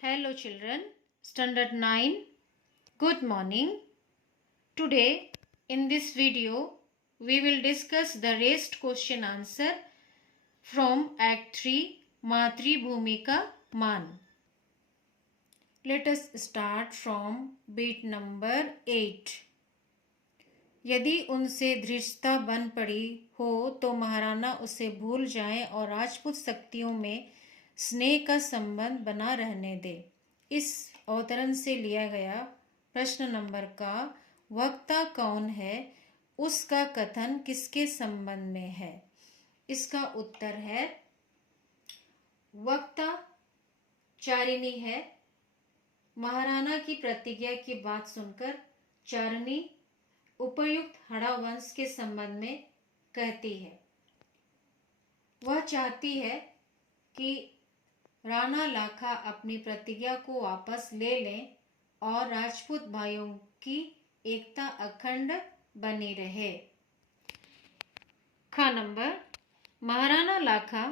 Hello children, Standard 9, good morning. Today in this video we will discuss the raised question answer from Act 3 Matri Bhumika Man. Let us start from beat number 8. यदि उनसे धृष्टता बन पड़ी हो तो महाराणा उसे भूल जाएं और राजपूत शक्तियों में स्नेह का संबंध बना रहने दे। इस अवतरण से लिया गया प्रश्न नंबर का वक्ता कौन है, उसका कथन किसके संबंध में है? इसका उत्तर है वक्ता चारिणी है। महाराणा की प्रतिज्ञा की बात सुनकर चारिणी उपयुक्त हड़ा वंश के संबंध में कहती है। वह चाहती है कि राणा लाखा अपनी प्रतिज्ञा को वापस ले लें और राजपूत भाइयों की एकता अखंड बनी रहे। ख नंबर, महाराणा लाखा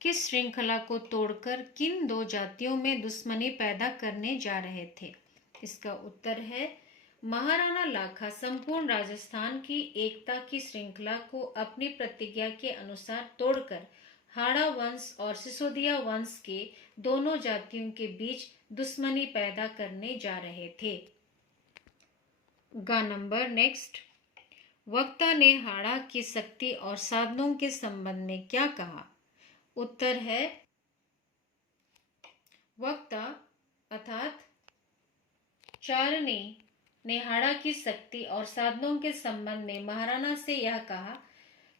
किस श्रृंखला को तोड़कर किन दो जातियों में दुश्मनी पैदा करने जा रहे थे? इसका उत्तर है महाराणा लाखा संपूर्ण राजस्थान की एकता की श्रृंखला को अपनी प्रतिज्ञा के अनुसार तोड़कर हाड़ा वंश और सिसोदिया वंश के दोनों जातियों के बीच दुश्मनी पैदा करने जा रहे थे। ग नंबर नेक्स्ट, वक्ता ने हाड़ा की शक्ति और साधनों के संबंध में क्या कहा? उत्तर है वक्ता अर्थात चारिणी ने हाड़ा की शक्ति और साधनों के संबंध में महाराणा से यह कहा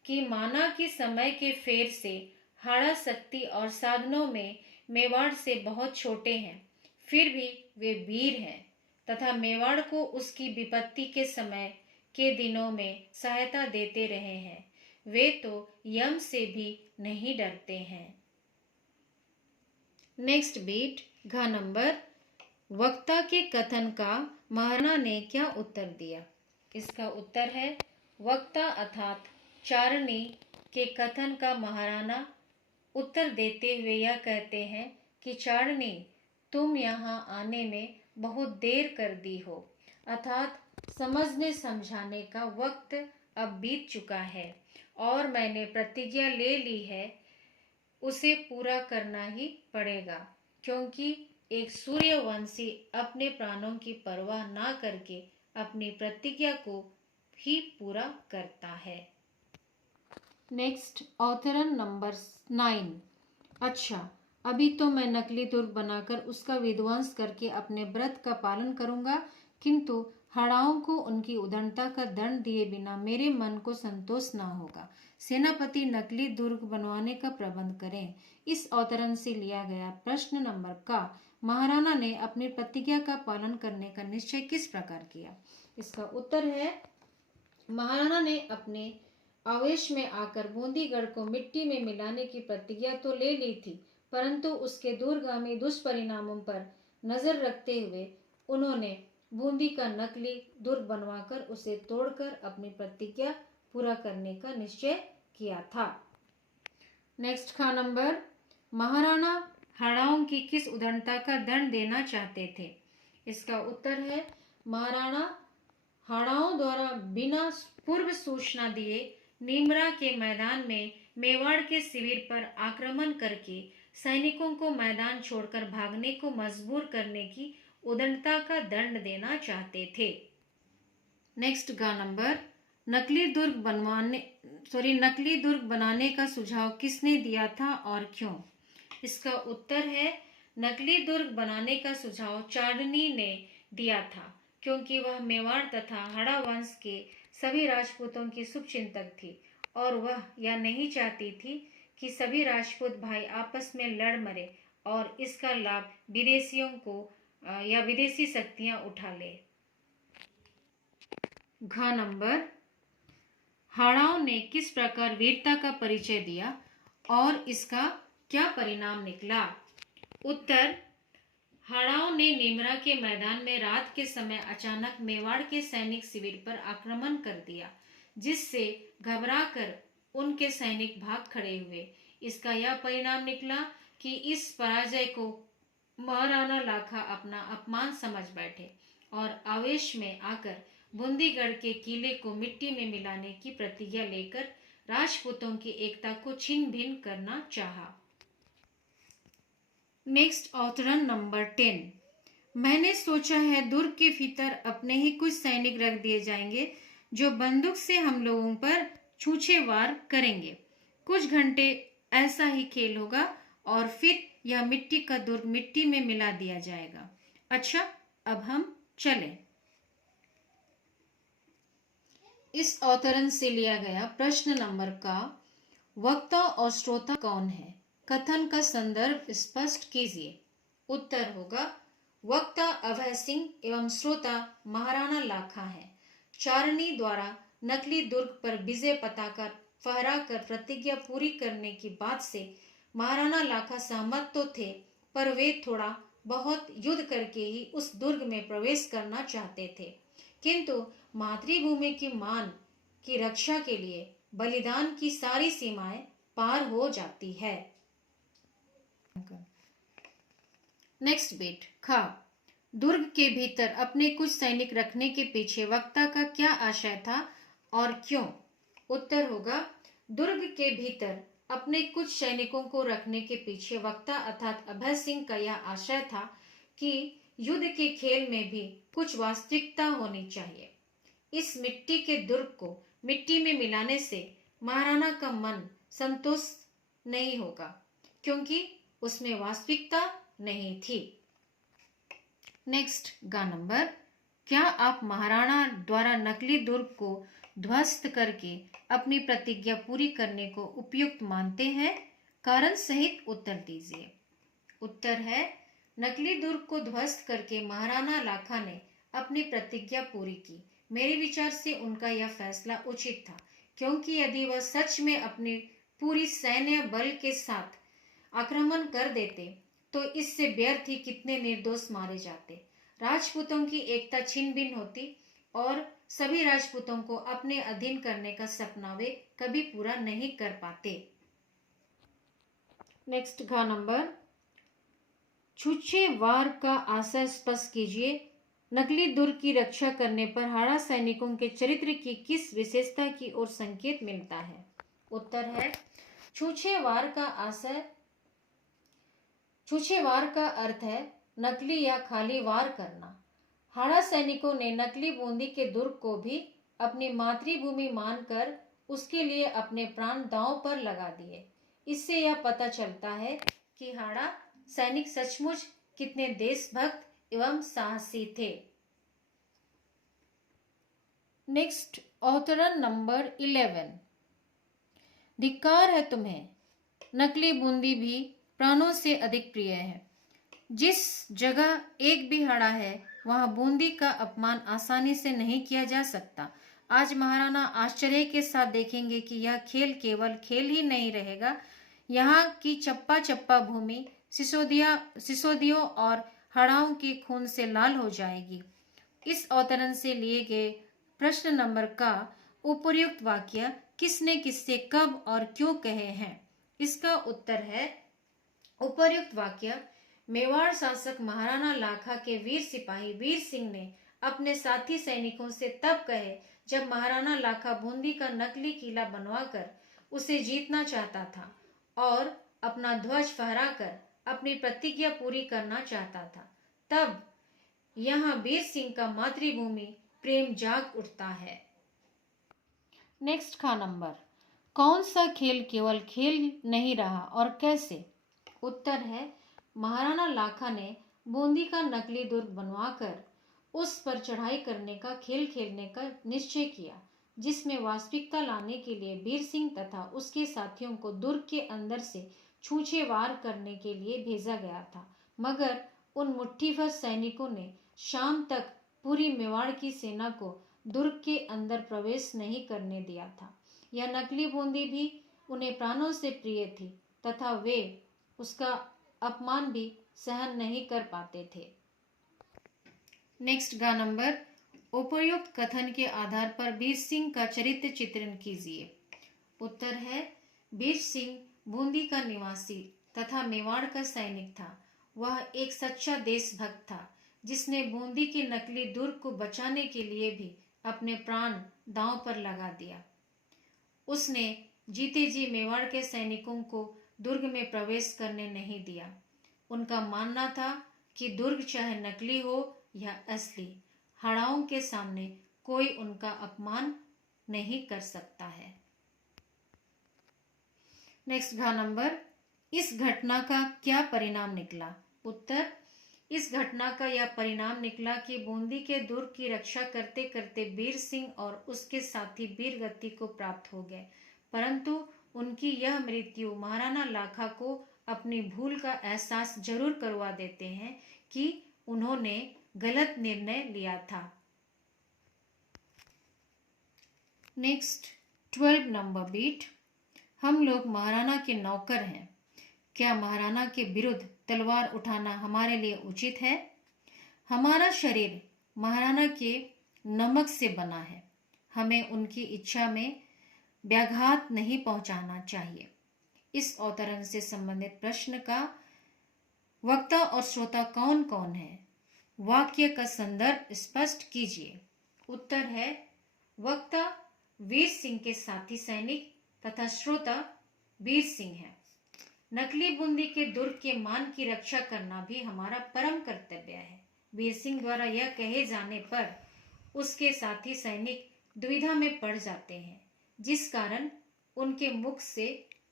कि माना कि समय के फेर से हाड़ा शक्ति और साधनों में मेवाड़ से बहुत छोटे हैं, फिर भी वे वीर हैं तथा मेवाड़ को उसकी विपत्ति के समय के दिनों में सहायता देते रहे हैं। वे तो यम से भी नहीं डरते हैं। नेक्स्ट बीट घ नंबर, वक्ता के कथन का महाराणा ने क्या उत्तर दिया? इसका उत्तर है वक्ता अर्थात चारिणी के कथन का महाराणा उत्तर देते हुए यह कहते हैं कि चारिणी, तुम यहाँ आने में बहुत देर कर दी हो, अर्थात समझने समझाने का वक्त अब बीत चुका है और मैंने प्रतिज्ञा ले ली है, उसे पूरा करना ही पड़ेगा, क्योंकि एक सूर्यवंशी अपने प्राणों की परवाह ना करके अपनी प्रतिज्ञा को ही पूरा करता है। नेक्स्ट अवतरण नंबर 9। अच्छा, अभी तो मैं नकली दुर्ग बनाकर उसका विध्वंस करके अपने व्रत का पालन करूंगा, किंतु हड़ाओं को उनकी उदंडता का दंड दिए बिना मेरे मन को संतोष न होगा। सेनापति नकली दुर्ग बनवाने का प्रबंध करें। इस अवतरण से लिया गया प्रश्न नंबर का महाराणा ने अपनी प्रतिज्ञा का पालन करने का निश्चय किस प्रकार किया? इसका उत्तर है महाराणा ने अपने आवेश में आकर बूंदीगढ़ को मिट्टी में मिलाने की प्रतिज्ञा तो ले ली थी, परंतु उसके दूरगामी दुष्परिणामों पर नजर रखते हुए उन्होंने बूंदी का नकली दुर्ग बनवाकर उसे तोड़कर अपनी प्रतिज्ञा पूरा करने का निश्चय किया था। नेक्स्ट खा नंबर, महाराणा हाड़ाओं की किस उदंडता का दंड देना चाहते थे? इसका उत्तर है महाराणा हाड़ाओं द्वारा बिना पूर्व सूचना दिए नीमरा के मैदान में मेवाड़ के शिविर पर आक्रमण करके सैनिकों को मैदान छोड़कर भागने को मजबूर करने की उदंडता का दंड देना चाहते थे। नेक्स्ट गा नंबर, नकली दुर्ग बनाने का सुझाव किसने दिया था और क्यों? इसका उत्तर है नकली दुर्ग बनाने का सुझाव चारिणी ने दिया था, क्योंकि वह मेवाड़ तथा हाड़ा वंश के सभी राजपूतों की शुभचिंतक थी और वह यह नहीं चाहती थी कि सभी राजपूत भाई आपस में लड़ मरे और इसका लाभ विदेशियों को या विदेशी शक्तियां उठा ले। घ नंबर, हाड़ाओं ने किस प्रकार वीरता का परिचय दिया और इसका क्या परिणाम निकला? उत्तर, हाड़ाओं ने नीमरा के मैदान में रात के समय अचानक मेवाड़ के सैनिक शिविर पर आक्रमण कर दिया, जिससे घबराकर उनके सैनिक भाग खड़े हुए। इसका यह परिणाम निकला कि इस पराजय को महाराणा लाखा अपना अपमान समझ बैठे और आवेश में आकर बूंदीगढ़ के किले को मिट्टी में मिलाने की प्रतिज्ञा लेकर राजपूतों की एकता को छिन्न भिन्न करना चाहा। नेक्स्ट अवतरण नंबर 10। मैंने सोचा है दुर्ग के भीतर अपने ही कुछ सैनिक रख दिए जाएंगे जो बंदूक से हम लोगों पर छूछे वार करेंगे। कुछ घंटे ऐसा ही खेल होगा और फिर यह मिट्टी का दुर्ग मिट्टी में मिला दिया जाएगा। अच्छा, अब हम चलें। इस अवतरण से लिया गया प्रश्न नंबर का वक्ता और श्रोता कौन है? कथन का संदर्भ स्पष्ट कीजिए। उत्तर होगा वक्ता अभय सिंह एवं श्रोता महाराणा लाखा है। चारणी द्वारा नकली दुर्ग पर विजय पताका फहराकर प्रतिज्ञा पूरी करने की बात से महाराणा लाखा सहमत तो थे, पर वे थोड़ा बहुत युद्ध करके ही उस दुर्ग में प्रवेश करना चाहते थे, किंतु मातृभूमि की मान की रक्षा के लिए बलिदान की सारी सीमाएं पार हो जाती है। नेक्स्ट बिट खा। दुर्ग के भीतर अपने कुछ सैनिक रखने के पीछे वक्ता का क्या आशय था और क्यों? उत्तर होगा दुर्ग के भीतर अपने कुछ सैनिकों को रखने के पीछे वक्ता अर्थात अभय सिंह का यह आशय था कि युद्ध के खेल में भी कुछ वास्तविकता होनी चाहिए। इस मिट्टी के दुर्ग को मिट्टी में मिलाने से महाराणा का मन संतुष्ट नहीं होगा, क्योंकि उसमें वास्तविकता नहीं थी। नेक्स्ट गा नंबर। क्या आप महाराणा द्वारा नकली दुर्ग को ध्वस्त करके अपनी प्रतिज्ञा पूरी करने को उपयुक्त मानते हैं? कारण सहित उत्तर दीजिए। उत्तर है नकली दुर्ग को ध्वस्त करके महाराणा लाखा ने अपनी प्रतिज्ञा पूरी की। मेरे विचार से उनका यह फैसला उचित था, क्योंकि यदि वह सच में अपनी पूरी सैन्य बल के साथ आक्रमण कर देते तो इससे व्यर्थ ही कितने निर्दोष मारे जाते। राजपूतों की एकता छिन्न भिन्न होती और सभी राजपूतों को अपने अधीन करने का सपना वे कभी पूरा नहीं कर पाते। नेक्स्ट घा नंबर। छूछे वार का आशय स्पष्ट कीजिए। नकली दुर्ग की रक्षा करने पर हाड़ा सैनिकों के चरित्र की किस विशेषता की ओर संकेत मिलता है? उत्तर है छूछे वार का अर्थ है नकली या खाली वार करना। हाड़ा सैनिकों ने नकली बूंदी के दुर्ग को भी अपनी मातृभूमि मानकर उसके लिए अपने प्राण दांव पर लगा दिए। इससे यह पता चलता है कि हाड़ा सैनिक सचमुच कितने देशभक्त एवं साहसी थे। नेक्स्ट अवतरण नंबर 11। धिक्कार है तुम्हें, नकली बूंदी भी प्राणों से अधिक प्रिय है। जिस जगह एक भी हाड़ा है वहां बूंदी का अपमान आसानी से नहीं किया जा सकता। आज महाराणा आश्चर्य के साथ देखेंगे कि यह खेल केवल खेल ही नहीं रहेगा, यहाँ की चप्पा चप्पा भूमि सिसोदियों और हाड़ाओं के खून से लाल हो जाएगी। इस अवतरण से लिए गए प्रश्न नंबर का उपर्युक्त वाक्य किसने किससे कब और क्यों कहे हैं? इसका उत्तर है उपर्युक्त वाक्य मेवाड़ शासक महाराणा लाखा के वीर सिपाही वीर सिंह ने अपने साथी सैनिकों से तब कहे जब महाराणा लाखा बूंदी का नकली किला बनवाकर उसे जीतना चाहता था और अपना ध्वज फहराकर अपनी प्रतिज्ञा पूरी करना चाहता था। तब यहाँ वीर सिंह का मातृभूमि प्रेम जाग उठता है। नेक्स्ट का नंबर। कौन सा खेल केवल खेल नहीं रहा और कैसे? उत्तर है महाराणा लाखा ने बूंदी का नकली दुर्ग बनवाकर उस पर चढ़ाई करने का खेल खेलने का निश्चय किया, जिसमें वास्तविकता लाने के लिए वीर सिंह तथा उसके साथियों को दुर्ग के अंदर से छूछे वार करने के लिए भेजा गया था। मगर उन मुट्ठी भर सैनिकों ने शाम तक पूरी मेवाड़ की सेना को दुर्ग के अंदर प्रवेश नहीं करने दिया था। यह नकली बूंदी भी उन्हें प्राणों से प्रिय थी तथा वे उसका अपमान भी सहन नहीं कर पाते थे। नेक्स्ट गा नंबर। उपर्युक्त कथन के आधार पर वीर सिंह का चरित्र चित्रण कीजिए। उत्तर है वीर सिंह बूंदी का निवासी तथा मेवाड़ का सैनिक था वह एक सच्चा देशभक्त था जिसने बूंदी के नकली दुर्ग को बचाने के लिए भी अपने प्राण दांव पर लगा दिया। उसने जीते जी मेवाड़ के सैनिकों को दुर्ग में प्रवेश करने नहीं दिया। उनका मानना था कि दुर्ग चाहे नकली हो या असली, हड़ाओं के सामने कोई उनका अपमान नहीं कर सकता है। नेक्स्ट घ नंबर, इस घटना का क्या परिणाम निकला? उत्तर, इस घटना का यह परिणाम निकला कि बूंदी के दुर्ग की रक्षा करते करते वीर सिंह और उसके साथी वीर गति को प्राप्त हो गए, परंतु उनकी यह मृत्यु महाराणा लाखा को अपनी भूल का एहसास जरूर करवा देते हैं कि उन्होंने गलत निर्णय लिया था। नेक्स्ट 12 नंबर बीट, हम लोग महाराणा के नौकर हैं, क्या महाराणा के विरुद्ध तलवार उठाना हमारे लिए उचित है? हमारा शरीर महाराणा के नमक से बना है, हमें उनकी इच्छा में व्याघात नहीं पहुंचाना चाहिए। इस अवतरण से संबंधित प्रश्न का वक्ता और श्रोता कौन कौन है? वाक्य का संदर्भ स्पष्ट कीजिए। उत्तर है, वक्ता वीर सिंह के साथी सैनिक तथा श्रोता वीर सिंह है। नकली बूंदी के दुर्ग के मान की रक्षा करना भी हमारा परम कर्तव्य है। वीर सिंह द्वारा यह कहे जाने पर उसके साथी सैनिक दुविधा में पड़ जाते हैं, जिस कारण उनके मुख से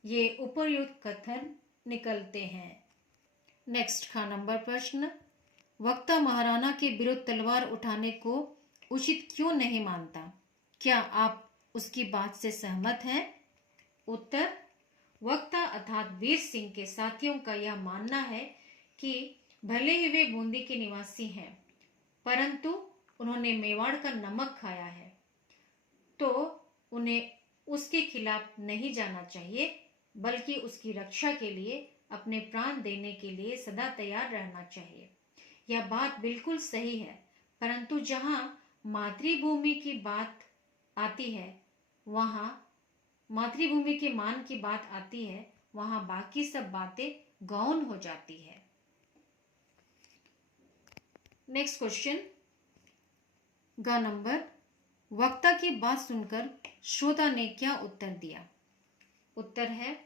ये उपर्युक्त कथन निकलते हैं। नेक्स्ट खा नंबर प्रश्न, वक्ता महाराणा के विरुद्ध तलवार उठाने को उचित क्यों नहीं मानता? क्या आप उसकी बात से सहमत हैं? उत्तर, वक्ता अर्थात वीर सिंह के साथियों का यह मानना है कि भले ही वे बूंदी के निवासी हैं, परंतु उन्होंने मेवाड़ का नमक खाया है, तो उन्हें उसके खिलाफ नहीं जाना चाहिए, बल्कि उसकी रक्षा के लिए अपने प्राण देने के लिए सदा तैयार रहना चाहिए। यह बात बिल्कुल सही है, परंतु जहाँ मातृभूमि की बात आती है, वहाँ मातृभूमि के मान की बात आती है, वहाँ बाकी सब बातें गौण हो जाती है। नेक्स्ट क्वेश्चन ग नंबर, वक्ता की बात सुनकर श्रोता ने क्या उत्तर दिया? उत्तर है,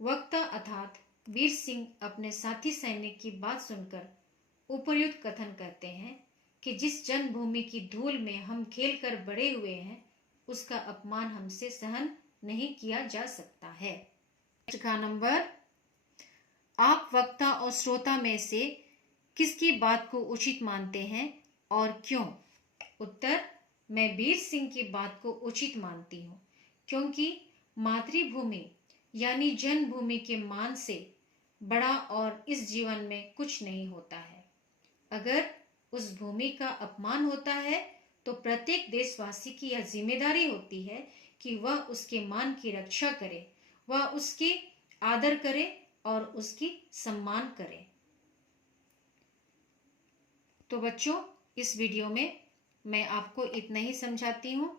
वक्ता अर्थात वीर सिंह अपने साथी सैनिक की बात सुनकर उपर्युक्त कथन करते हैं कि जिस जन्मभूमि की धूल में हम खेलकर बड़े हुए हैं, उसका अपमान हमसे सहन नहीं किया जा सकता है। नंबर, आप वक्ता और श्रोता में से किसकी बात को उचित मानते हैं और क्यों? उत्तर, मैं वीर सिंह की बात को उचित मानती हूँ, क्योंकि मातृभूमि यानी जन्मभूमि के मान से बड़ा और इस जीवन में कुछ नहीं होता है। अगर उस भूमि का अपमान होता है तो प्रत्येक देशवासी की यह जिम्मेदारी होती है कि वह उसके मान की रक्षा करे, वह उसकी आदर करे और उसकी सम्मान करे। तो बच्चों, इस वीडियो में मैं आपको इतना ही समझाती हूँ।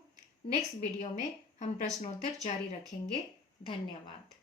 नेक्स्ट वीडियो में हम प्रश्नोत्तर जारी रखेंगे। धन्यवाद।